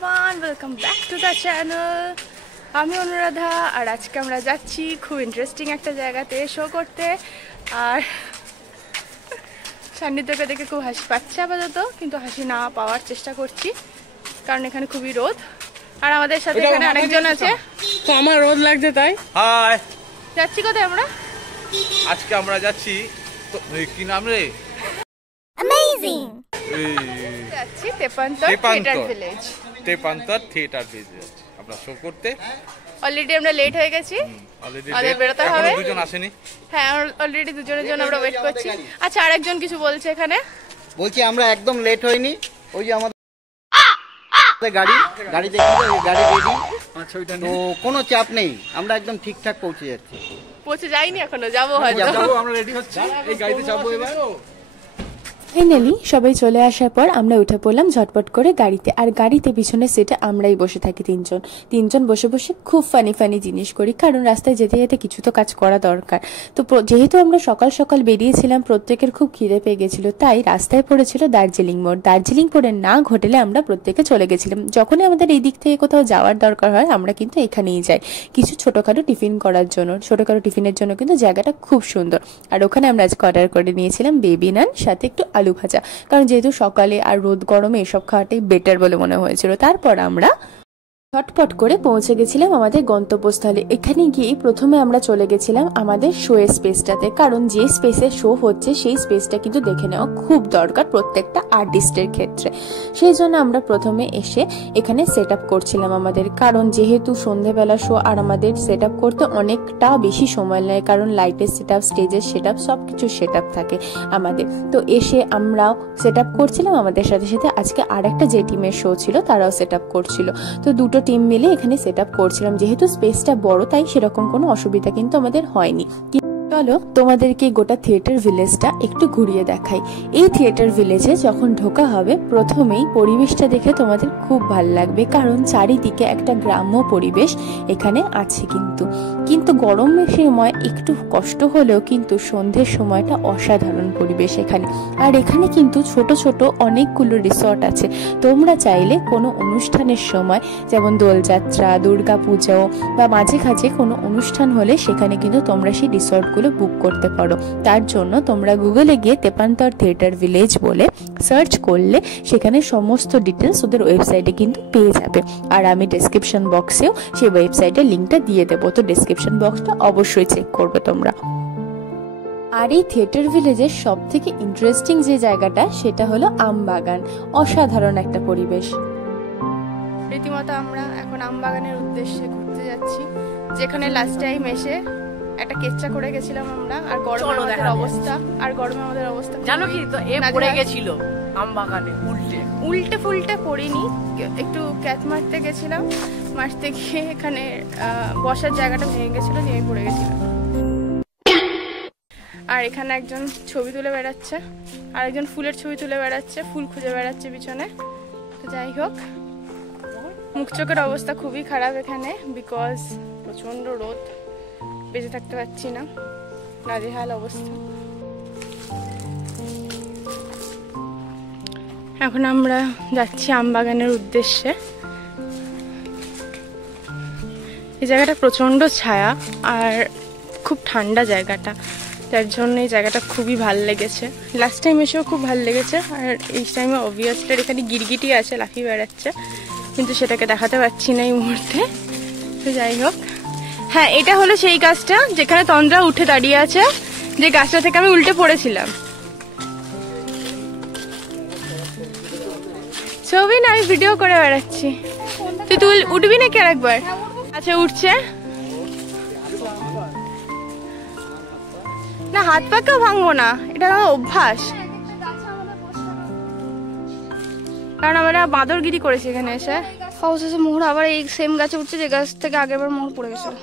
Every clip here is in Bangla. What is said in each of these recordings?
everyone, welcome back to the channel. আমি অনুরাধা আর আজকে আমরা যাচ্ছি খুব ইন্টারেস্টিং একটা জায়গাতে শো করতে। আর সান্নিধ্যকে দেখে খুব হাসি পাচ্ছে আপাতত, কিন্তু হাসি না পাওয়ার চেষ্টা করছি কারণ এখানে খুবই রোদ। আর আমাদের সাথে এখানে আরেকজন আছে। তো আমার রোদ লাগছে তাই। হাই, যাচ্ছি কোথায় আমরা? আজকে আমরা যাচ্ছি তো কি নাম রে? অ্যামেজিং। যাচ্ছি তেপান্তর থিয়েটার ভিলেজ। তেপান্তর থিয়েটার ভিলেজ আমরা শো করতে। অলরেডি আমরা লেট হয়ে গেছি, আমাদের বেরোতে হবে। দুজন আসেনি। হ্যাঁ, অলরেডি দুজনের জন্য আমরা ওয়েট করছি। আচ্ছা, আরেকজন কিছু বলছে এখানে। বলছি আমরা একদম লেট হইনি, ওই যে আমাদের গাড়ি দেখি, গাড়ি রেডি, তো কোনো চাপ নেই, আমরা একদম ঠিকঠাক পৌঁছে যাচ্ছি। পৌঁছে যাইনি এখনো, যাবো হয়তো। আমরা রেডি হচ্ছি, এই গাড়িতে যাবো এবার। ফাইনালি সবাই চলে আসার পর আমরা উঠে পড়লাম ঝটপট করে গাড়িতে। আর গাড়িতে পিছনের সিটে আমরাই বসে থাকি তিনজন বসে বসে খুব ফানি জিনিস করি, কারণ রাস্তায় যেতে যেতে কিছু তো কাজ করা দরকার। তো যেহেতু আমরা সকাল সকাল বেরিয়েছিলাম, প্রত্যেকের খুব খিদে পেয়ে গেছিল, তাই রাস্তায় পড়েছিল দার্জিলিং মোড়। দার্জিলিং মোড়ে না ঘটেলে আমরা প্রত্যেকে চলে গেছিলাম। যখনই আমাদের এই দিক থেকে কোথাও যাওয়ার দরকার হয় আমরা কিন্তু এখানেই যাই কিছু ছোটোখাটো টিফিন করার জন্য। ছোটোখাটো টিফিনের জন্য কিন্তু জায়গাটা খুব সুন্দর। আর ওখানে আমরা আজকে অর্ডার করে নিয়েছিলাম বেবি নান, সাথে একটু আলু ভাজা, কারণ যেহেতু সকালে আর রোদ গরমে এসব খাওয়াটাই বেটার বলে মনে হয়েছিল। তারপর আমরা ঝটপট করে পৌঁছে গেছিলাম আমাদের গন্তব্যস্থলে। এখানে গিয়ে প্রথমে আমরা চলে গেছিলাম আমাদের শোয়ের স্পেসটাতে, কারণ যে স্পেসে শো হচ্ছে সেই স্পেসটা কিন্তু দেখে নেওয়া খুব দরকার প্রত্যেকটা আর্টিস্টের ক্ষেত্রে। সেই জন্য আমরা প্রথমে এসে এখানে সেট আপ করছিলাম আমাদের, কারণ যেহেতু সন্ধেবেলা শো আর আমাদের সেট আপ করতে অনেকটা বেশি সময় লাগে, কারণ লাইটের সেট আপ, স্টেজের সেট আপ, সব কিছু সেট আপ থাকে আমাদের। তো এসে আমরাও সেট আপ করছিলাম, আমাদের সাথে সাথে আজকে আর একটা যে টিমের শো ছিল তারাও সেট আপ করছিল। তো দুটো টিম মিলে এখানে সেট আপ করছিলাম। যেহেতু স্পেসটা বড় তাই সেরকম কোনো অসুবিধা কিন্তু আমাদের হয়নি। চলো তোমাদেরকে গোটা থিয়েটার ভিলেজটা একটু ঘুরিয়ে দেখাই। এই থিয়েটার ভিলেজে যখন ঢোকা হবে প্রথমেই পরিবেশটা দেখে তোমাদের খুব ভালো লাগবে, কারণ চারিদিকে একটা গ্রাম্য পরিবেশ এখানে আছে। কিন্তু গরমের সময় একটু কষ্ট হলেও কিন্তু সন্ধ্যের সময়টা অসাধারণ পরিবেশ এখানে। আর এখানে কিন্তু ছোট ছোট অনেকগুলো রিসর্ট আছে। তোমরা চাইলে কোনো অনুষ্ঠানের সময়, যেমন দোলযাত্রা, দুর্গা পুজো বা মাঝে কাজে কোনো অনুষ্ঠান হলে সেখানে কিন্তু তোমরা সেই রিসর্টগুলো বুক করতে পারো। তার জন্য তোমরা গুগলে গিয়ে তেপান্তর থিয়েটার ভিলেজ বলে সার্চ করলে সেখানে সমস্ত ডিটেলস ওদের ওয়েবসাইটে কিন্তু পেয়ে যাবে। আর আমি ডেসক্রিপশন বক্সেও সেই ওয়েবসাইটের লিঙ্কটা দিয়ে দেবো, তো ডেসক্রিপশন বক্সটা অবশ্যই চেক করবে তোমরা। আর এই থিয়েটার ভিলেজের সব থেকে ইন্টারেস্টিং যে জায়গাটা সেটা হলো আমবাগান। অসাধারণ একটা পরিবেশ। রীতিমতো আমরা এখন আমবাগানের উদ্দেশ্যে ঘুরতে যাচ্ছি, যেখানে লাস্ট টাইম এসে একটা কেচ্চা করে গেছিলাম আমরা। আর গরমে আমাদের অবস্থা জানো কি, তো এ পড়ে গেছিল আমবাগানে উল্টে ফুলটে পড়িনি, একটু ক্যাচ মারতে গেছিলাম, মারতে গিয়ে এখানে বসার জায়গাটা ভেঙে গেছিল, নিয়ে পড়ে গেছিলাম। আর এখানে একজন ছবি তুলে বেড়াচ্ছে, আর একজন ফুলের ছবি তুলে বেড়াচ্ছে, ফুল খুঁজে বেড়াচ্ছে পিছনে। তো যাই হোক, মুখ চোখের অবস্থা খুবই খারাপ এখানে, বিকজ প্রচন্ড রোদ, বেঁচে থাকতে পারছি না, নাজেহাল অবস্থা। এখন আমরা যাচ্ছি আমবাগানের উদ্দেশ্যে। এই জায়গাটা প্রচন্ড ছায়া আর খুব ঠান্ডা জায়গাটা, যার জন্য এই জায়গাটা খুবই ভালো লেগেছে। লাস্ট টাইম এসেও খুব ভালো লেগেছে। আর এই টাইমে অবভিয়াসলি এখানে গিরগিটি আছে, লাফিয়ে বেড়াচ্ছে, কিন্তু সেটাকে দেখাতে পারছি না এই মুহূর্তে। তো যাই হোক, হ্যাঁ, এটা হলো সেই গাছটা যেখানে তন্দ্রা উঠে দাঁড়িয়ে আছে, যে গাছটা থেকে আমি উল্টে পড়েছিলাম। ছবি না, আমি ভিডিও করে বেড়াচ্ছি। তুই উঠবি নাকি আর একবার? আচ্ছা, উঠছে না, হাত পাকেও ভাঙবো না, এটা আমার অভ্যাস, কারণ আমরা বাঁদরগিরি করেছি এখানে এসে। অবশেষে মোহর আবার এই সেম গাছে উঠছে যে গাছ থেকে আগেরবার মোহর পড়ে গেছিল।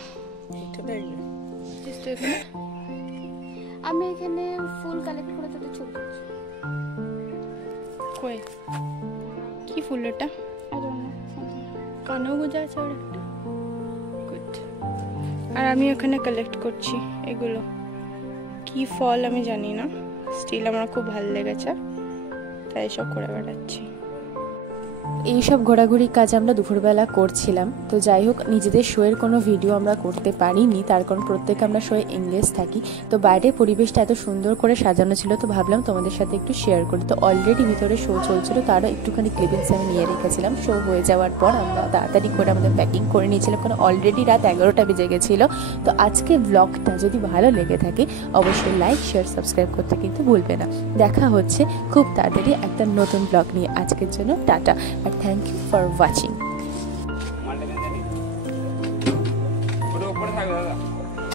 আমি এখানে ফুল কালেক্ট করে তোদের ছবি তুলছি। কই, কি ফুল এটা? কানেও গোজা আছে আর একটা। আর আমি ওখানে কালেক্ট করছি এগুলো, কি ফল আমি জানি না, স্টিল আমার খুব ভালো লেগেছে তাই সব করে বেড়াচ্ছি। এইসব ঘোরাঘুরি কাজ আমরা দুপুরবেলা করছিলাম। তো যাই হোক, নিজেদের শোয়ের কোনো ভিডিও আমরা করতে পারিনি, তার কারণ প্রত্যেকে আমরা শোয়ে এঙ্গেজ থাকি। তো বাইরের পরিবেশটা এত সুন্দর করে সাজানো ছিল, তো ভাবলাম তোমাদের সাথে একটু শেয়ার করি। তো অলরেডি ভিতরে শো চলছিল, তারও একটুখানি ক্লিপিংস আমি নিয়ে রেখেছিলাম। শো হয়ে যাওয়ার পর আমরা তাড়াতাড়ি করে আমাদের প্যাকিং করে নিয়েছিলাম, কারণ অলরেডি রাত 11টা বেজে গেছিলো। তো আজকে ব্লগটা যদি ভালো লেগে থাকে অবশ্যই লাইক, শেয়ার, সাবস্ক্রাইব করতে কিন্তু ভুলবে না। দেখা হচ্ছে খুব তাড়াতাড়ি একটা নতুন ব্লগ নিয়ে। আজকের জন্য টাটা, আর থ্যাংক ইউ ফর ওয়াচিং। ওটা উপরে থাকবে দাদা।